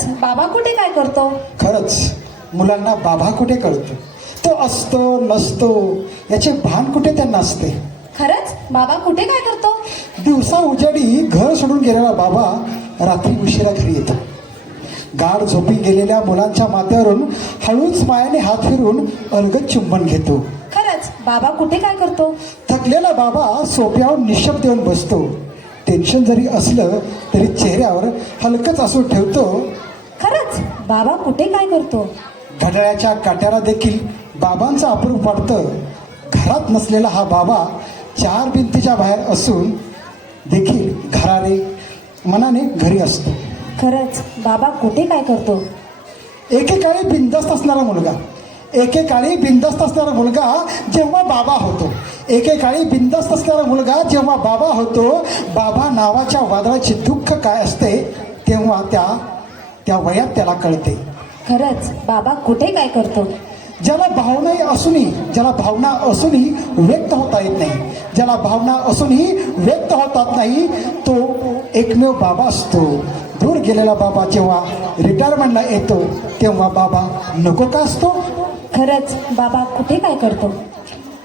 खरंच बाबा कुठे काय करतो? खरंच मुलांना बाबा कुठे कळतो, तो असतो नसतो याचे भान कुठे त्यांना असते. खरंच बाबा कुठे काय करतो? दिवसा उजाडी घर सोडून गेलेला बाबा रात्री उशिरा घरी येतो. गाढ झोपी गेलेल्या मुलांच्या माथ्यावरून हळूच मायाने हात फिरून अलगद चुंबन घेतो. खरंच बाबा कुठे काय करतो? थकलेला बाबा सोप्यावर निशब्द येऊन बसतो. टेन्शन जरी असलं तरी चेहऱ्यावर हलकच असू ठेवतो. खरंच बाबा कुठे काय करतो? घड्याळाच्या काट्याला देखील बाबांचं अप्रूप वाटतं. घरात नसलेला हा बाबा चार भिंतीच्या बाहेर असून देखील घराने मनाने घरी असतो. खरंच बाबा कुठे काय करतो? एकेकाळी बिनधास्त असणारा मुलगा, एकेकाळी बिनधास्त असणारा मुलगा जेव्हा बाबा होतो, एकेकाळी बिनधास्त असणारा मुलगा जेव्हा बाबा होतो. बाबा नावाच्या वादळाचे दुःख काय असते तेव्हा त्या वयात त्याला कळते. खरंच बाबा कुठे काय करतो? ज्याला भावना असूनही व्यक्त होता येत नाही, ज्याला भावना असूनही व्यक्त होतात नाही, तो एकमेव बाबा असतो. दूर गेलेला बाबा जेव्हा रिटायरमेंटला येतो तेव्हा बाबा नको का असतो? खरंच बाबा कुठे काय करतो?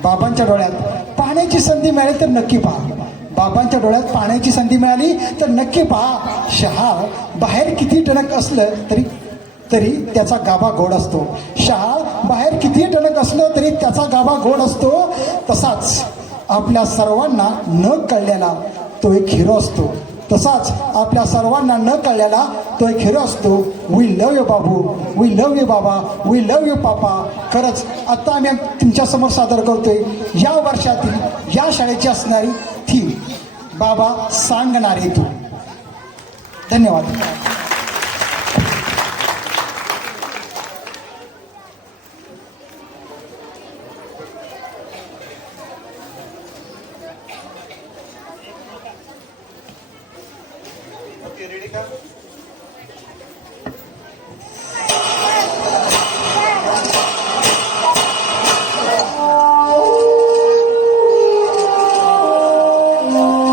बाबांच्या डोळ्यात पाहण्याची संधी मिळाली तर नक्की पहा. बाबांच्या डोळ्यात पाहण्याची संधी मिळाली तर नक्की पहा. शहाळ बाहेर किती टणक असलं तरी त्याचा गाभा गोड असतो. शहाळ बाहेर किती टणक असलं तरी त्याचा गाभा गोड असतो. तसाच आपल्या सर्वांना न कळलेला तो एक हिरो असतो. तसाच आपल्या सर्वांना न कळलेला तो एक हिरो असतो. We love you babu, we love you baba, we love you papa. खरंच आता आम्ही तुमच्यासमोर सादर करतोय या वर्षातील या शाळेची असणारी थीम, बाबा सांगणारे तू. धन्यवाद.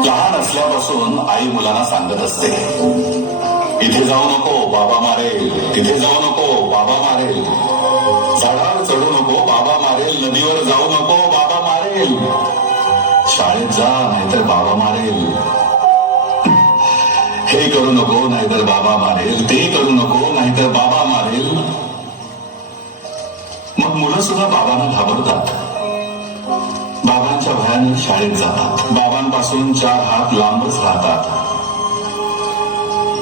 लहान असल्यापासून आई मुलांना सांगत असते, इथे जाऊ नको बाबा मारेल, तिथे जाऊ नको बाबा मारेल, झाडावर चढू नको बाबा मारेल, नदीवर जाऊ नको बाबा मारेल, शाळेत जा नाहीतर बाबा मारेल, हे करू नको नाहीतर बाबा मारेल, ते करू नको नाहीतर बाबा मारेल. मग मुलं सुद्धा बाबांना घाबरतात. बाबांच्या भयाने शाळेत जातात. बाबांपासून 4 हात लांबच राहतात.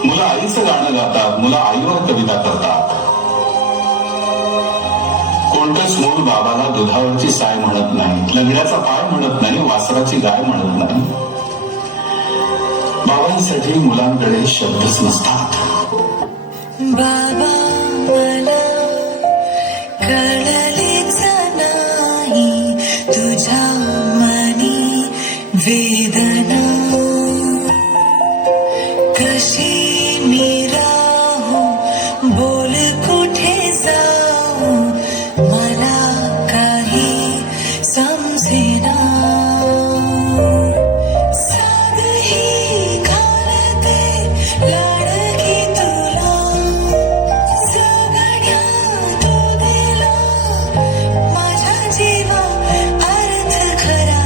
मुलं आईचं गाणं गातात. मुलं आईवर कविता करतात. कोणतंच मूल बाबाला दुधावरची साय म्हणत नाही, लंगड्याचा पाय म्हणत नाही, वासराची गाय म्हणत नाही. बाबांसाठी मुलांकडे शब्दच नसतात. बाबा मला कळलेच नाही तुझ्या मनी वेदना, कशी मी राहू, बोल कुठे जाऊ, मला काही समजेना. साधही घालते लाडकी तुला, जगण्या तू दिला माझ्या जीवा अर्थ खरा.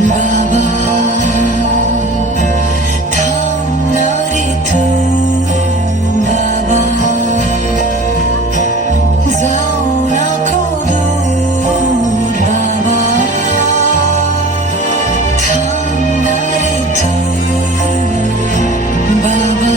बाबा थांबणारे तू, बाबा जाऊ नको दूर, बाबा थांबणारे तू, बाबा.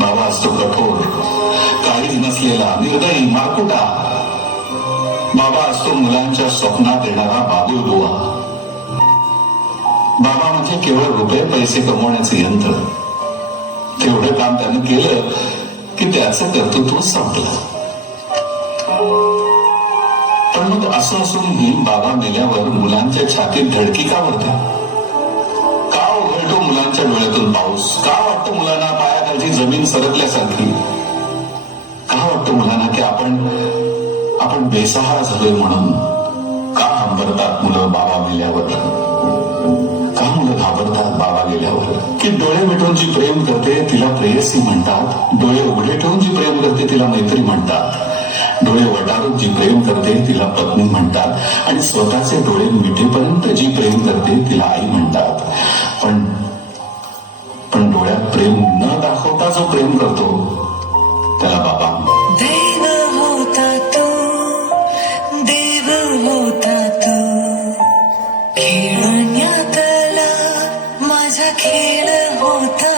बाबा असतो कठोर, काळीज नसलेला, निर्दयी, मारकुटा. बाबा असतो मुलांच्या स्वप्नात येणारा बाबूल बुवा. बाबा म्हणजे केवळ रुपये पैसे कमवण्याचे यंत्र. तेवढं काम त्याने केलं की त्याचं कर्तृत्व संपलं. पण मग असं असूनही बाबा मेल्यावर मुलांच्या छातीत धडकी का भरते? का उघडतो मुलांच्या डोळ्यातून पाऊस? का वाटतं मुलांना पायाखालची जमीन सरकल्यासारखी? का वाटतं मुलांना की आपण बेसहारा झालोय म्हणून? का घाबरतात मुलं बाबा मेल्यावर? का मुलं घाबरतात बाबा गेल्यावर? की डोळे मिटून जी प्रेम करते तिला प्रेयसी म्हणतात, डोळे उघडे ठेवून जी प्रेम करते तिला मैत्री म्हणतात, डोळे वटारून जी प्रेम करते तिला पत्नी म्हणतात, आणि स्वतःचे डोळे मिटेपर्यंत जी प्रेम करते तिला आई म्हणतात. पण डोळ्यात प्रेम न दाखवता जो प्रेम करतो त्याला बाबा म्हणतात. दैन होता तू, देव होता तू, खेळण्यातला माझा खेळ होता